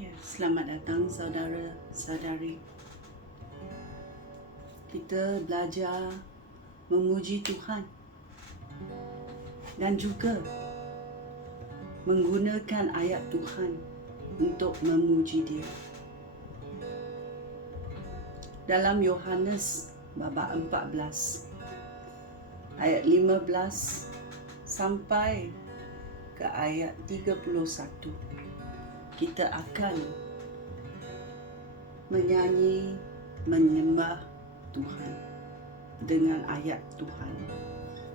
Ya, selamat datang saudara-saudari. Kita belajar memuji Tuhan dan juga menggunakan ayat Tuhan untuk memuji Dia. Dalam Yohanes bab 14 ayat 15 sampai ke ayat 31, kita akan menyanyi menyembah Tuhan dengan ayat Tuhan.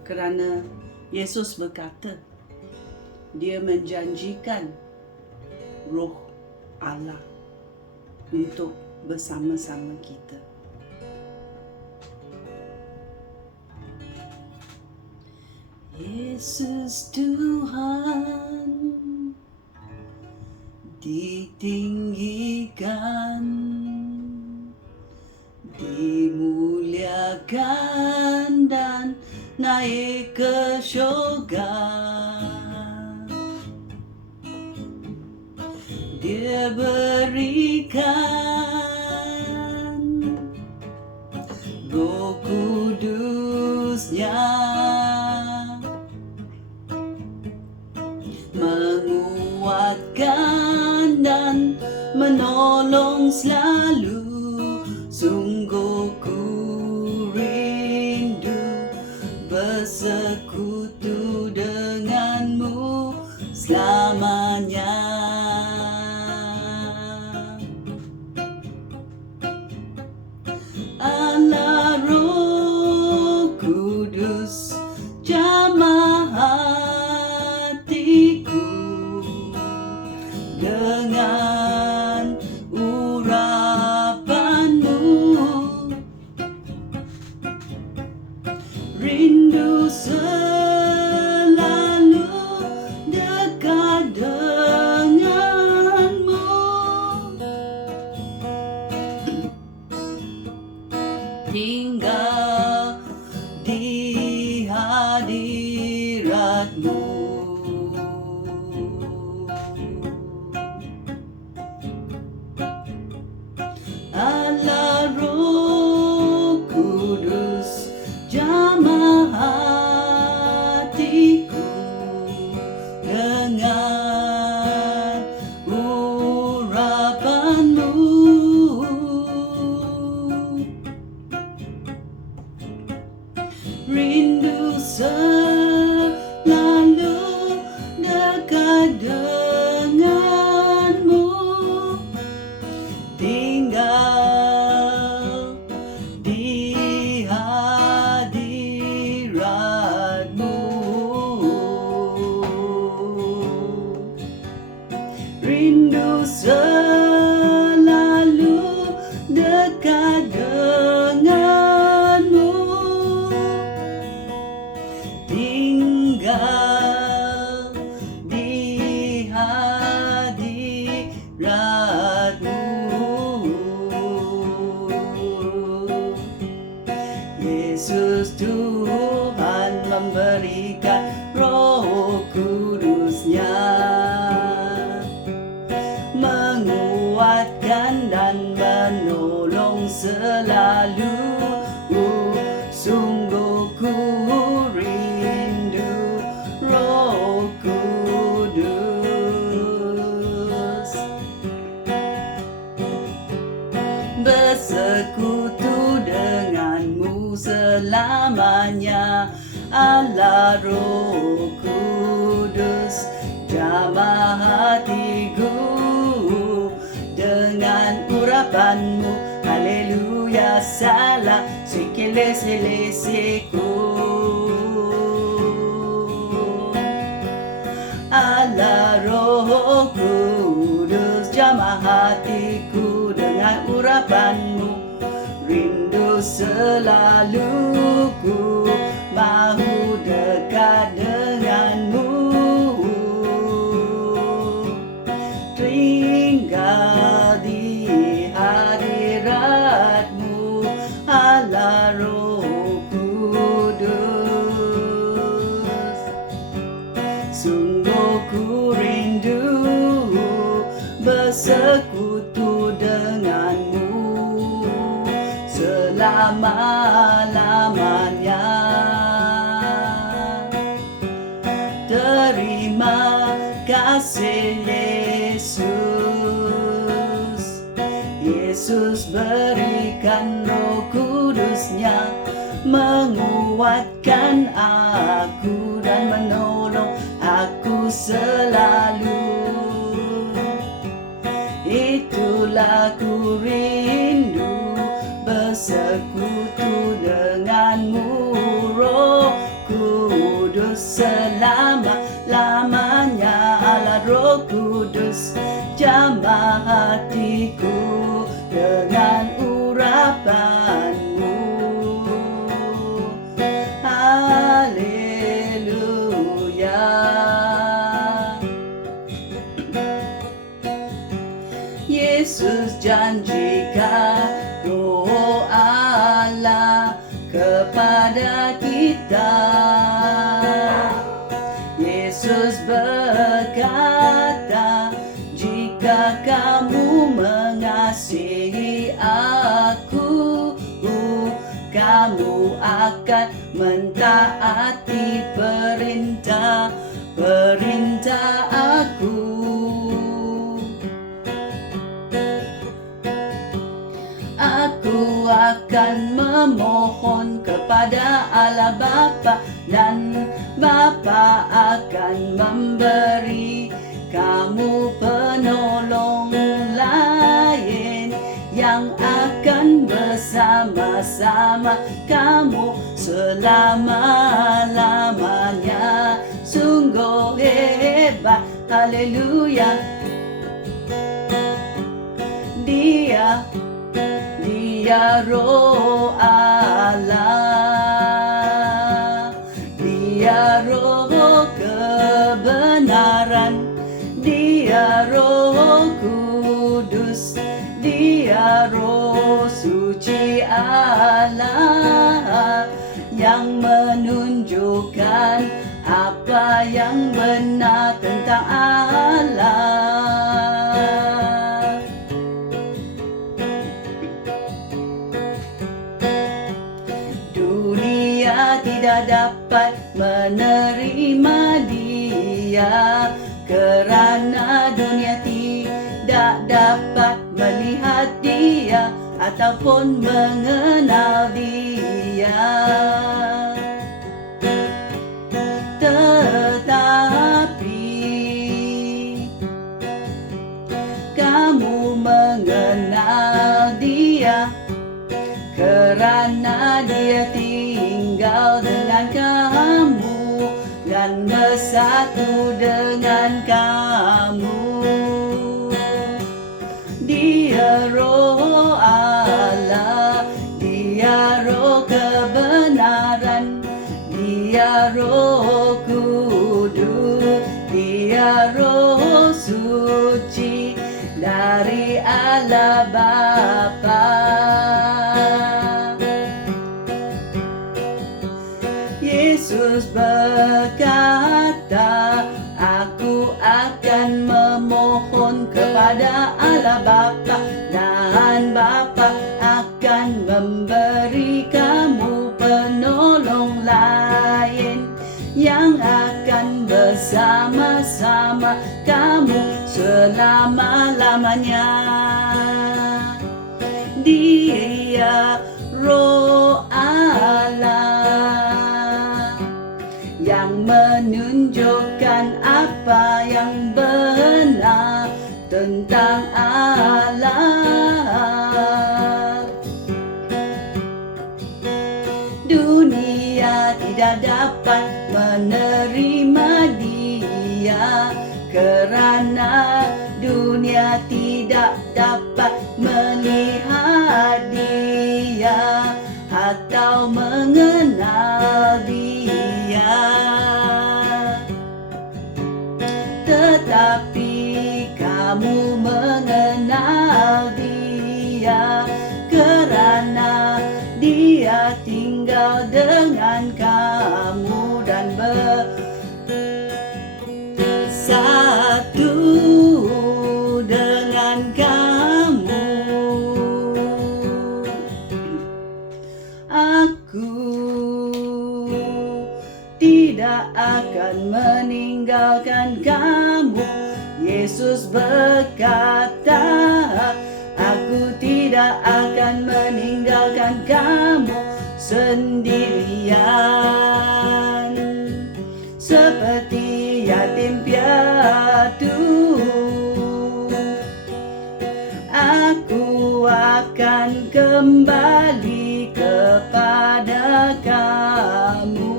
Kerana Yesus berkata, Dia menjanjikan Roh Allah untuk bersama-sama kita. Yesus Tuhan ditinggikan, dimuliakan dan naik ke syurga. Dia berikan Roh Kudus-Nya menguatkan dan menolong selalu. Sungguh ku rindu bersekutu denganmu selamanya. Allah Roh Kudus jamah hatiku dengan urapanmu. Rindu selalu dekat denganmu. Tinggal di hadiratmu. Allah Roh Kudus jamah hatiku dengan urapanmu. Rindu selalu dekat denganmu. Tinggal di hadiratmu. Rindu selalu dekat denganmu. Tinggal di hadiratmu. Yesus Tuhan memberikan Roh Kudus-Nya, menguatkan dan menolong selalu. Sungguh ku rindu Roh Kudus bersekutu denganmu selamanya. Allah Roh Kudus jamah hatiku dengan urapanmu. Haleluya, salah sekelese-leseku. Allah Roh Kudus jamah hatiku dengan urapanmu. Rindu selalu ku mahu dekat denganmu. Tinggal di hadiratmu. Allah Roh Kudus, sungguh ku rindu bersekutu kasih Yesus. Yesus berikan Roh Kudus-Nya menguatkan aku dan menolong aku selalu. Itulah ku rindu bersekutu denganmu, Roh Kudus, selama-lamanya. Allah Roh Kudus, jamah hatiku dengan urapanmu. Haleluya. Yesus janjikan Roh Allah kepada kita. Yesus berkata, jika kamu mengasihi aku, kamu akan mentaati perintah aku. Aku akan memohon kepada Allah Bapa, dan Bapa akan memberi kamu penolong lain yang akan bersama-sama kamu selama-lamanya. Sungguh hebat, haleluya. Dia Roh Allah, Dia Roh kebenaran, Dia Roh Kudus, Dia Roh suci Allah yang menunjukkan apa yang benar tentang Allah. Tidak dapat menerima Dia, kerana dunia tidak dapat melihat Dia ataupun mengenal Dia. Tetapi kamu mengenal Dia, kerana Dia tinggal dengan kamu dan bersatu dengan kamu. Dia Roh Allah, Dia Roh kebenaran, Dia Roh Kudus, Dia Roh suci dari Allah Bapa. Yesus berkata, aku akan memohon kepada Allah Bapa, dan Bapa akan memberi kamu penolong lain yang akan bersama-sama kamu selama-lamanya. Dia Roh Allah yang menunjukkan apa yang benar tentang Allah. Dunia tidak dapat menerima Dia, kerana dunia tidak dapat melihat Dia atau mengenal Dia. Tetapi kamu mengenal Dia, kerana Dia tinggal dengan kamu dan bersatu dengan kamu. Aku tidak akan meninggalkan kamu Yesus berkata, aku tidak akan meninggalkan kamu sendirian, seperti yatim piatu. Aku akan kembali kepada kamu.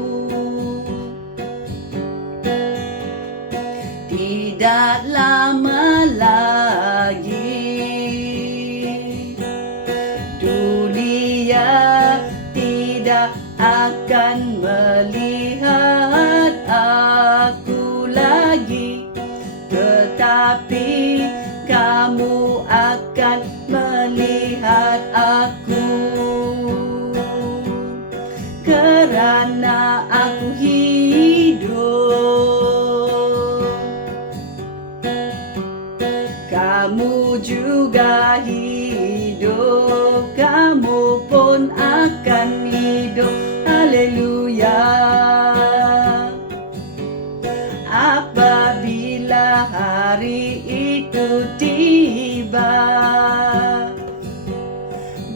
Tidak lama lagi dunia tidak akan melihat aku lagi, tetapi kamu akan melihat aku, karena aku hidup. Kamu juga hidup, kamu pun akan hidup. Haleluya. Apabila hari itu tiba,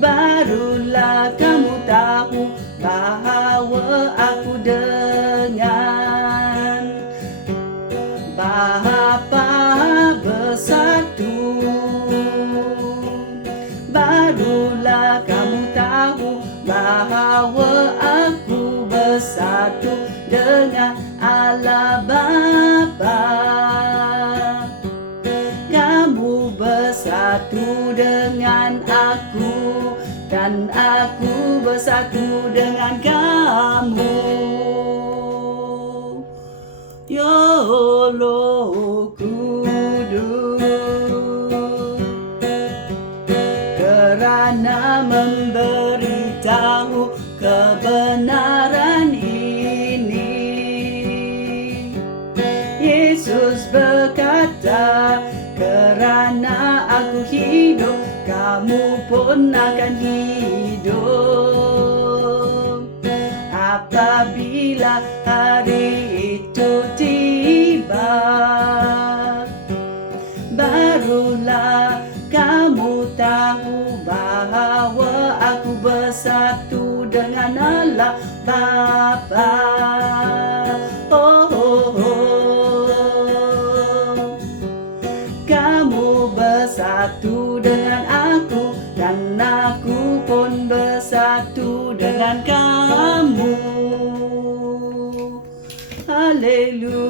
barulah kamu tahu bahwa aku dengan Bapa bersatu. Barulah kamu tahu bahwa aku bersatu dengan Allah Bapa. Kamu bersatu dengan aku, dan aku bersatu dengan kamu. Ya Allah Kudus, karena memberitahu kebenaran ini. Yesus berkata, karena aku hidup, kamu pun akan hidup. Apabila hari itu tiba, barulah kamu tahu bahwa aku bersatu dengan Allah Bapa. Oh, oh, oh. Kamu bersatu dengan aku, dan aku pun bersatu dengan kamu. Haleluya.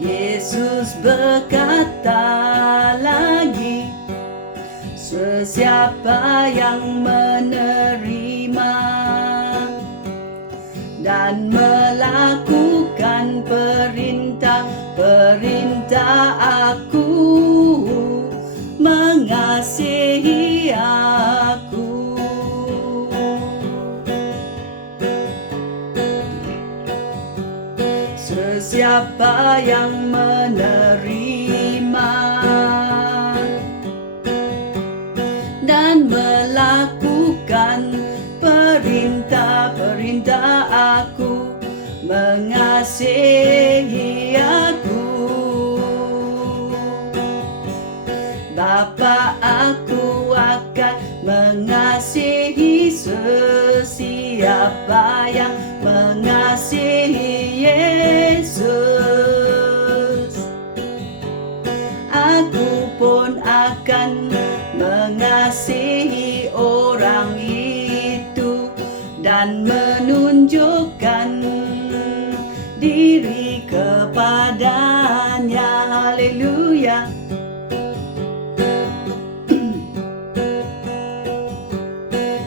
Yesus berkata lagi, sesiapa yang menerima dan melakukan perintah aku, mengasihi aku. Sesiapa yang menerima dan melakukan perintah aku, mengasihi aku. Bapa aku akan mengasihi sesiapa yang mengasihi Yesus. Aku pun akan mengasihi orang itu dan menunjukkan diri kepadanya. Haleluya.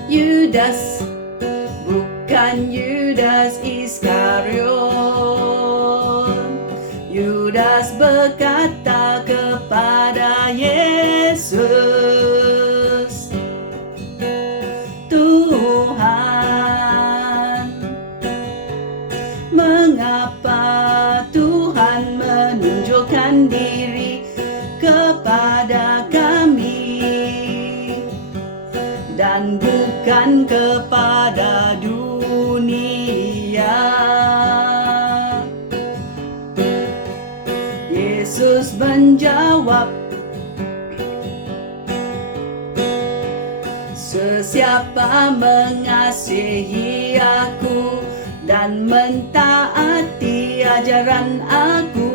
Yudas, bukan Yudas Iskariot. Yudas berkata kepada Yesus, Tuhan, mengapa Tuhan menunjukkan diri kepada kami dan bukan kepada dunia? jawab, sesiapa mengasihi aku dan mentaati ajaran aku.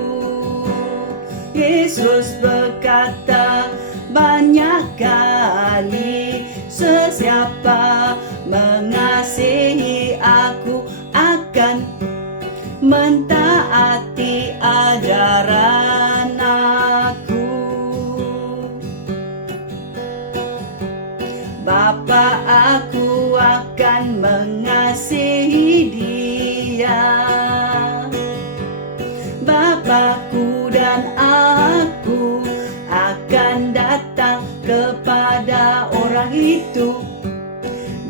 Yesus berkata banyak kali, sesiapa mengasihi aku akan mentaati ajaran aku. Bapa aku akan mengasihi dia. Bapakku dan aku akan datang kepada orang itu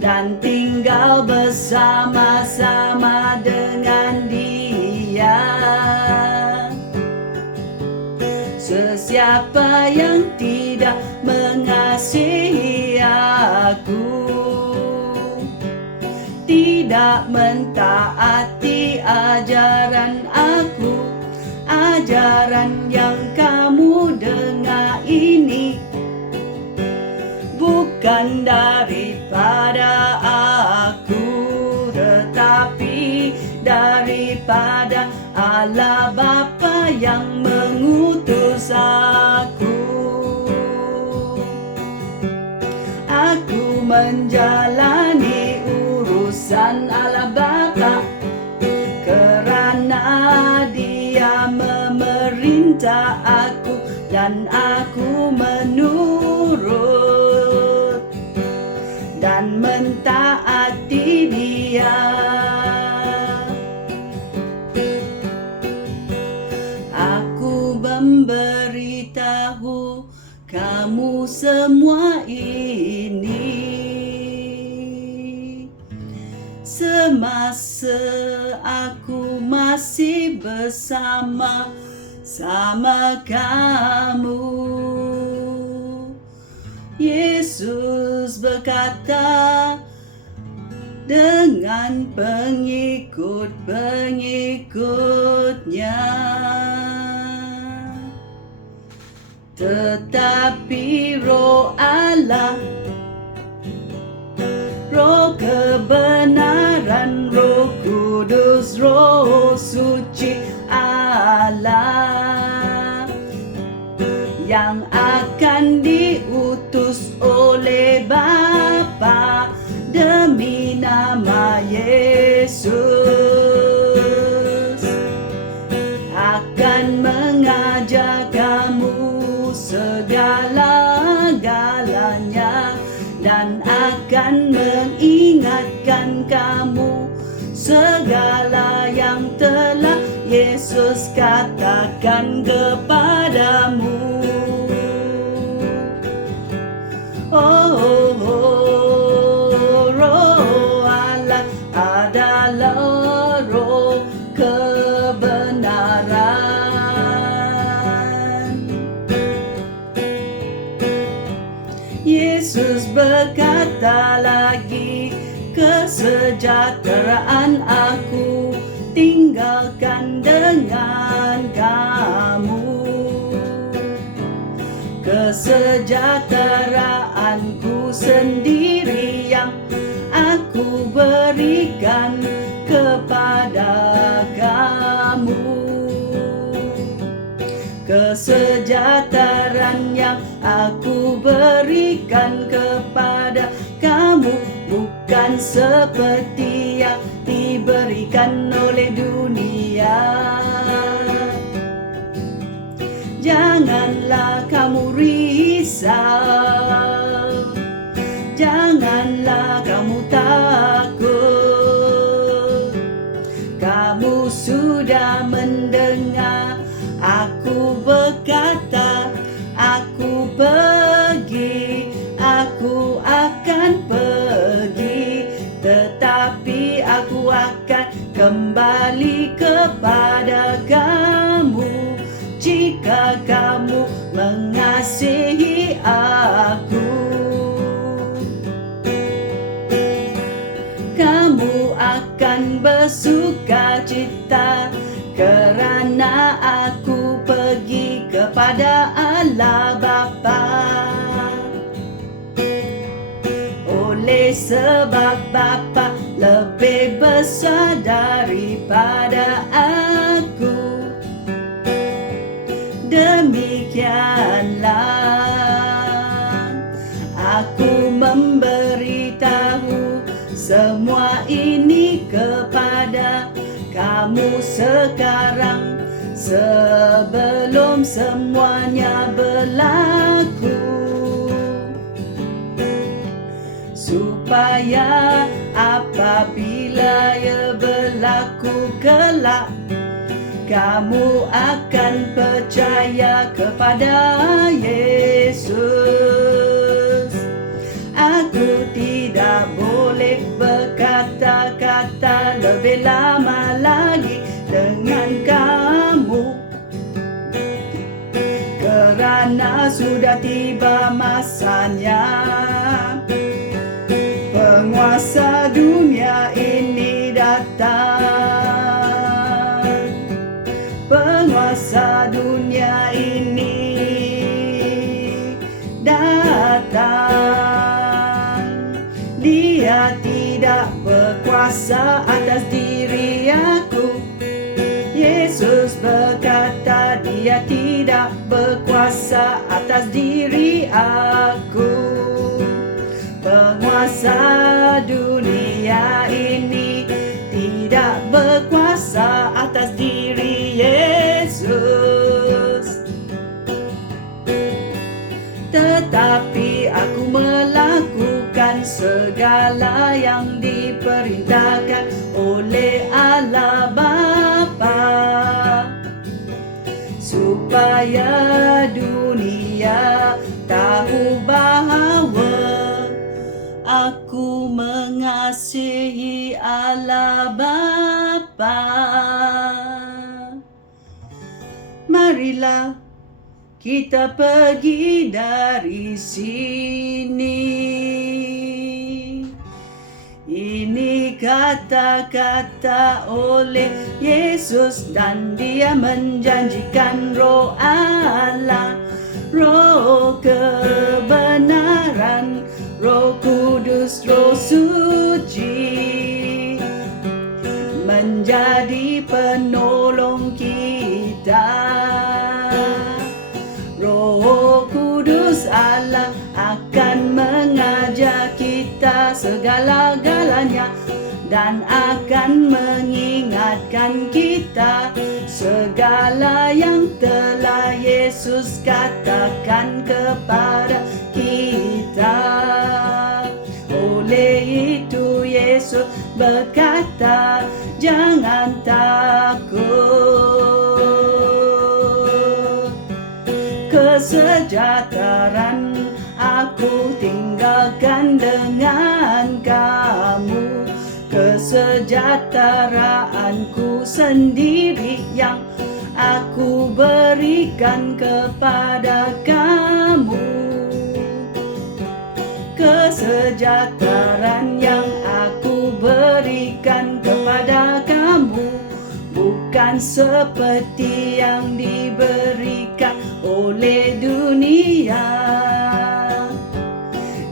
dan tinggal bersama-sama dengan dia. Sesiapa yang tidak mengasihi aku, tidak mentaati ajaran aku. Ajaran yang kamu dengar ini bukan daripada aku, tetapi daripada Allah Bapa yang mengutus aku. Aku menjalani urusan Allah Bapa kerana Dia memerintah aku dan aku menurut dan mentaati Dia. Aku memberitahu kamu semua ini semasa aku masih bersama kamu. Yesus berkata dengan pengikut-pengikutnya, tetapi Roh Allah, Roh kebenaran, Roh Kudus, Roh Suci Allah yang akan diutus oleh Bapa demi nama Yesus akan mengajar kamu segala-galanya dan akan mengingatkan kamu segala yang telah Yesus katakan kepadamu. Oh, Roh Allah adalah Roh kebenaran. Yesus berkata lagi, kesejahteraan aku tinggalkan dengan kamu. Kesejahteraanku sendiri yang aku berikan kepada kamu. Kesejahteraan yang aku berikan kepada kamu bukan seperti yang diberikan oleh dunia. Janganlah kamu risau, janganlah kamu takut. Kamu sudah mendengar aku berkata, aku pergi, aku akan pergi, tetapi aku akan kembali kepada kamu jika kamu mengasihi aku. Kamu akan bersukacita kerana aku pergi ke kepada Allah Bapa. Oleh sebab Bapa lebih besar daripada aku, demikianlah aku memberitahu semua ini kepada kamu sekarang, sebelum semuanya berlaku, supaya apabila ia berlaku kelak, kamu akan percaya kepada Yesus. Aku tidak boleh berkata-kata lebih lama lagi dengan kamu, kerana sudah tiba masanya penguasa dunia ini datang. Penguasa dunia ini datang. Dia tidak berkuasa atas diri aku. Yesus berkata dia tidak berkuasa atas diri aku. Penguasa dunia ini tidak berkuasa atas diri Yesus. Tetapi aku melakukan segala yang diperintahkan oleh Allah Bapa, supaya dunia tahu bahawa aku mengasihi Allah Bapa. Marilah kita pergi dari sini. Ini kata-kata oleh Yesus, dan dia menjanjikan Roh Allah, Roh kebenaran, Roh Kudus, Roh Suci, menjadi penolong kita. Roh Kudus Allah akan mengajar kita segala-galanya, dan akan mengingatkan kita segala yang telah Yesus katakan kepada kita. Oleh itu Yesus berkata, jangan takut. Kesejahteraan aku tinggalkan dengan kamu. Kesejahteraanku sendiri yang aku berikan kepada kamu. Kesejahteraan yang aku berikan kepada kamu bukan seperti yang diberikan oleh dunia.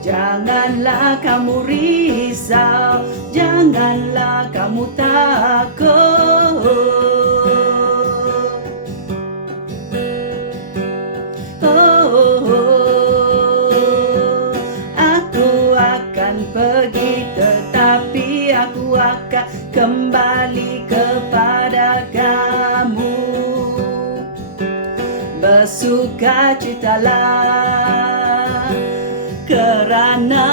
Janganlah kamu risau, janganlah kamu takut. Aku akan pergi, tetapi aku akan kembali kepada kamu. Bersukacitalah, kerana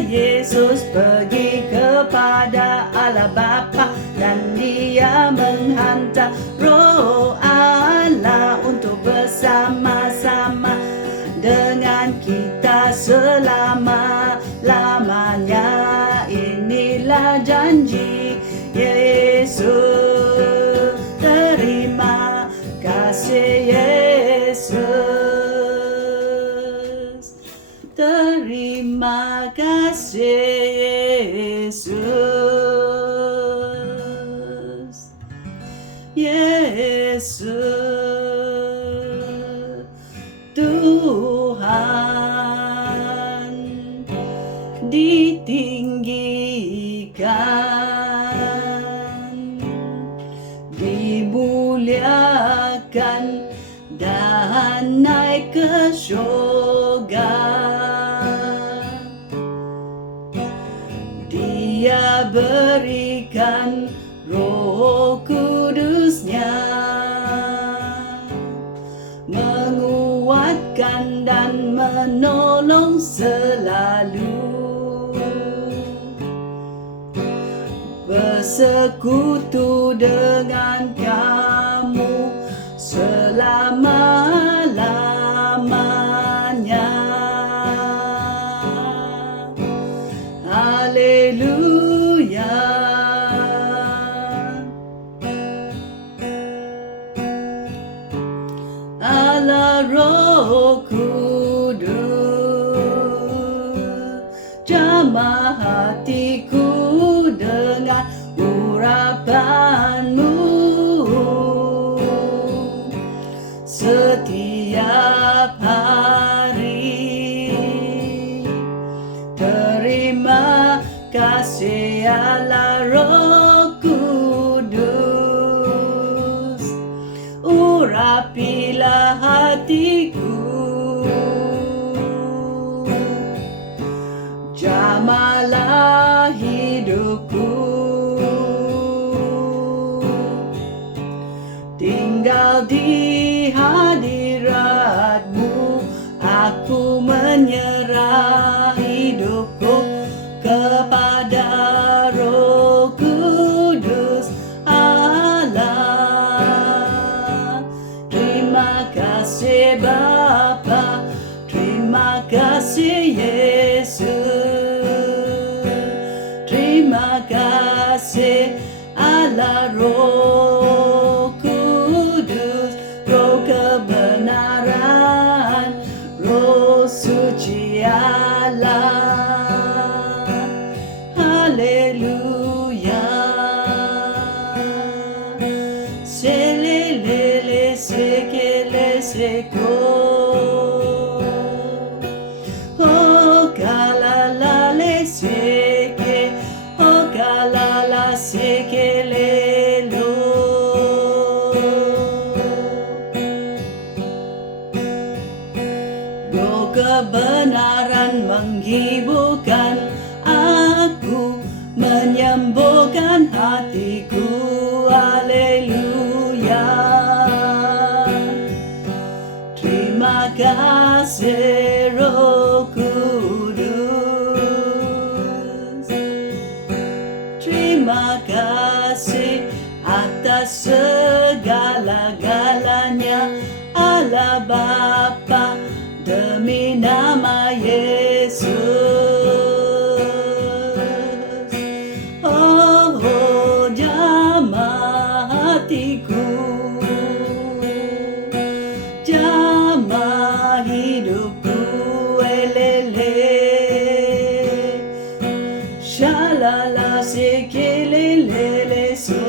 Yesus pergi kepada Allah Bapa, dan dia menghantar Roh Allah untuk bersama-sama dengan kita selama-lamanya. Inilah janji Yesus. Terima kasih Yesus. Terima kasih Yesus. Yesus. menguatkan dan naik ke surga. Dia berikan Roh Kudus-Nya, menguatkan dan menolong selalu, bersekutu dengan kamu selama-lamanya. Haleluya. Allah Roh Kudus, jamah hatiku dengan urapanmu. Setiap hari terima kasih Allah Roh Kudus, urapilah hatiku, jamalah hidupku, tinggal di hadirat-Mu, aku menyerah hidupku kepada Roh Kudus Allah. Terima kasih Bapa, terima kasih Yesus, terima kasih Allah Roh Kudus, Roh kebenaran, Roh suci Allah. Haleluya. Selelele sekele seko, oh kalalale seke, oh kalala sekelelo. Roh kebenaran menghiburkan aku, menyembuhkan hatiku. Haleluya. Terima kasih Roh Kudus, terima kasih atas segala-galanya Allah Bapa, demi nama Yesus. Oh, jamah hatiku, jamah hidupku, elele, shalala sekelele so,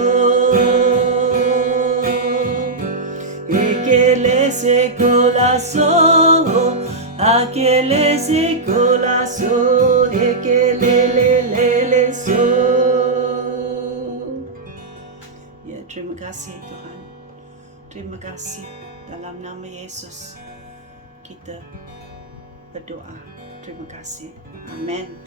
ekele sekolah so, akele sekolah so, ekelelelele so. Ya, terima kasih Tuhan. Terima kasih. Dalam nama Yesus kita berdoa. Terima kasih. Amin.